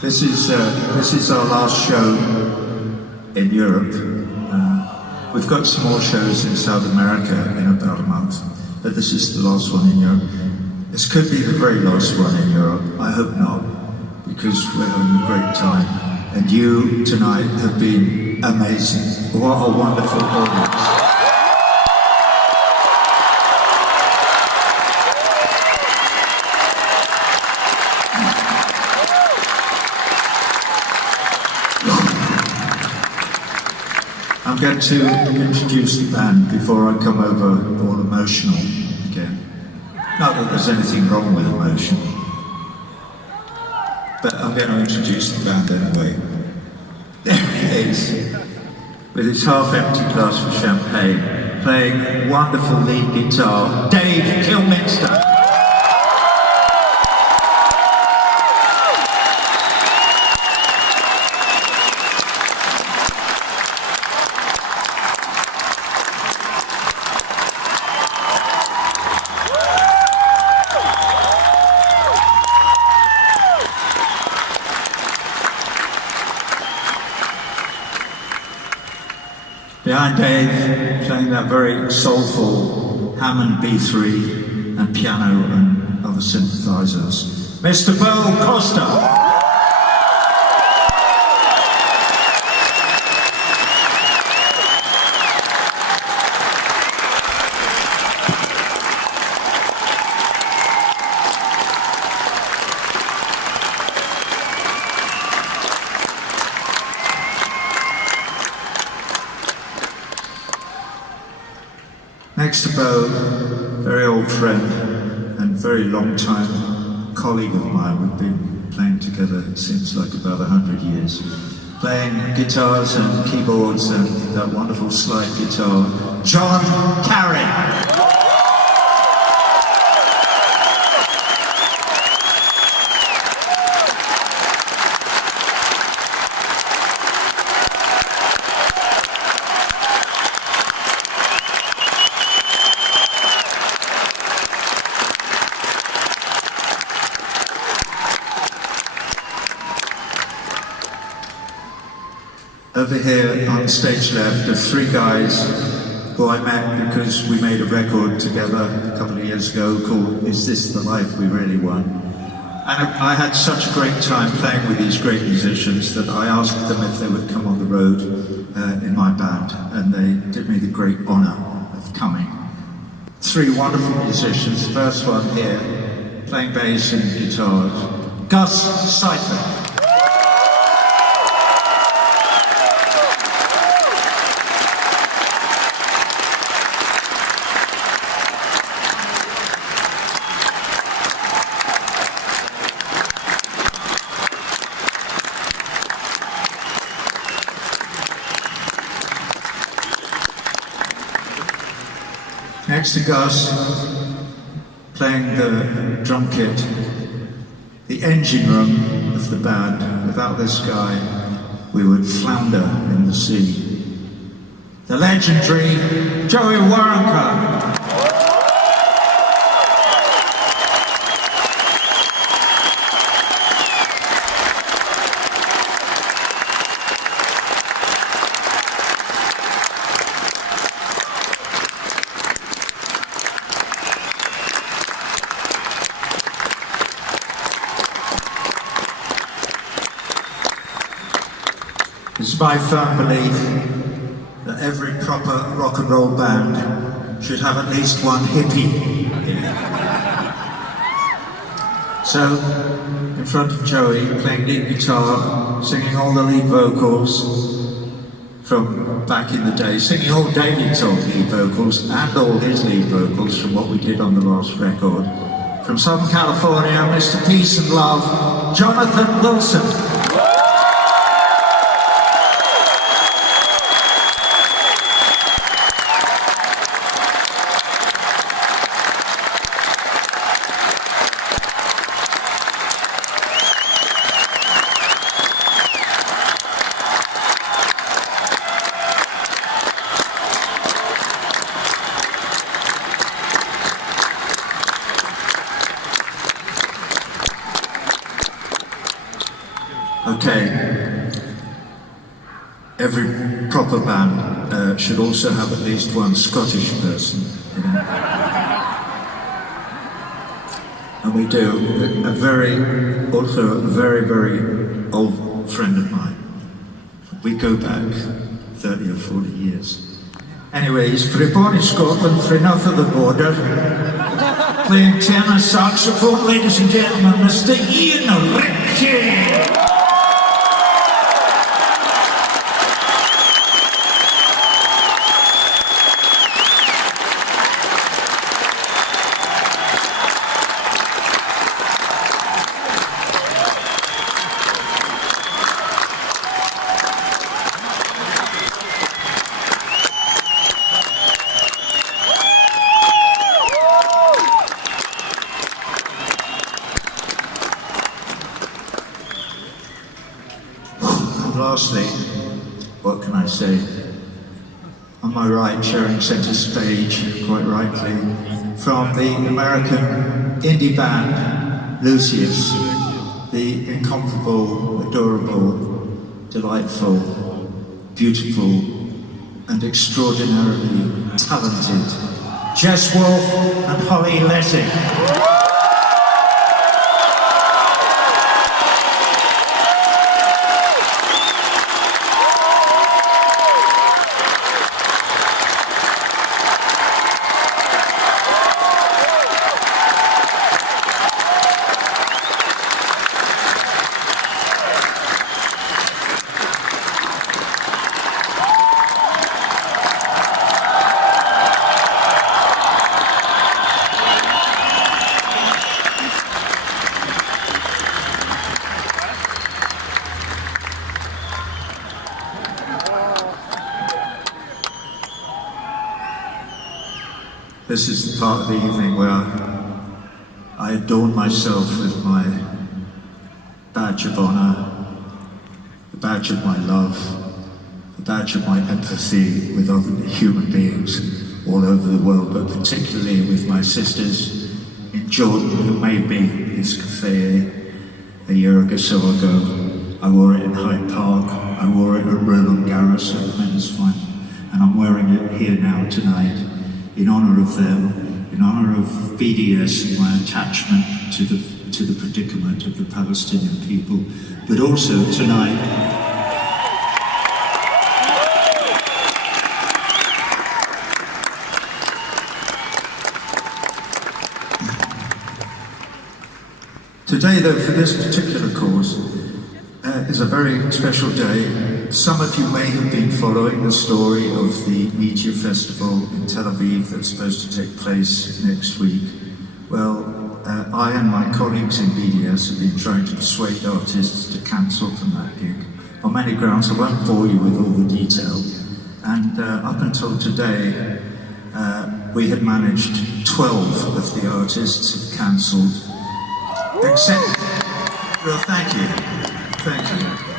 This is our last show in Europe. We've got some more shows in South America in about a month, but this is the last one in Europe. This could be the very last one in Europe. I hope not, because we're having a great time. And you tonight have been amazing. What a wonderful audience. I'm going to introduce the band before I come over all emotional again. Not that there's anything wrong with emotion, but I'm going to introduce the band anyway. There he is, with his half-empty glass of champagne, playing wonderful lead guitar, Dave Kilminster. Behind Dave, playing that very soulful Hammond B3 and piano and other synthesizers, Mr. Bo Costa. Next to Bo, very old friend and very long time colleague of mine. We've been playing together, it seems like about 100 years. Playing guitars and keyboards and that wonderful slide guitar, John Carey. Over here on stage left are three guys who I met because we made a record together a couple of years ago called Is This the Life We Really Want? And I had such a great time playing with these great musicians that I asked them if they would come on the road in my band, and they did me the great honour of coming. Three wonderful musicians. The first one here, playing bass and guitars, Gus Seifert. Next to Gus, playing the drum kit, the engine room of the band. Without this guy, we would flounder in the sea. The legendary Joey Waronker. It's my firm belief that every proper rock and roll band should have at least one hippie in it. So, in front of Joey, playing lead guitar, singing all the lead vocals from back in the day, singing all David's old lead vocals and all his lead vocals from what we did on the last record. From Southern California, Mr. Peace and Love, Jonathan Wilson. Okay, every proper band should also have at least one Scottish person, you know? And we do. Also a very, very old friend of mine. We go back 30 or 40 years. Anyway, he's born in Scotland, free north of the border, playing tenor saxophone, ladies and gentlemen, Mr. Ian Ritchie. Lastly, what can I say? On my right, sharing centre stage, quite rightly, from the American indie band Lucius, the incomparable, adorable, delightful, beautiful, and extraordinarily talented Jess Wolfe and Holly Lessing. This is the part of the evening where I adorn myself with my badge of honour, the badge of my love, the badge of my empathy with other human beings all over the world, but particularly with my sisters in Jordan who made me this cafe a year or so ago. I wore it in Hyde Park, I wore it at Roland Garros at the men's final, and I'm wearing it here now tonight. In honour of them, in honour of BDS and my attachment to the predicament of the Palestinian people, but also tonight, today though, for this particular cause, is a very special day. Some of you may have been following the story of the media festival in Tel Aviv that's supposed to take place next week. Well, I and my colleagues in BDS have been trying to persuade artists to cancel from that gig on many grounds. I won't bore you with all the detail. And up until today, we had managed 12 of the artists have cancelled, except, well, thank you.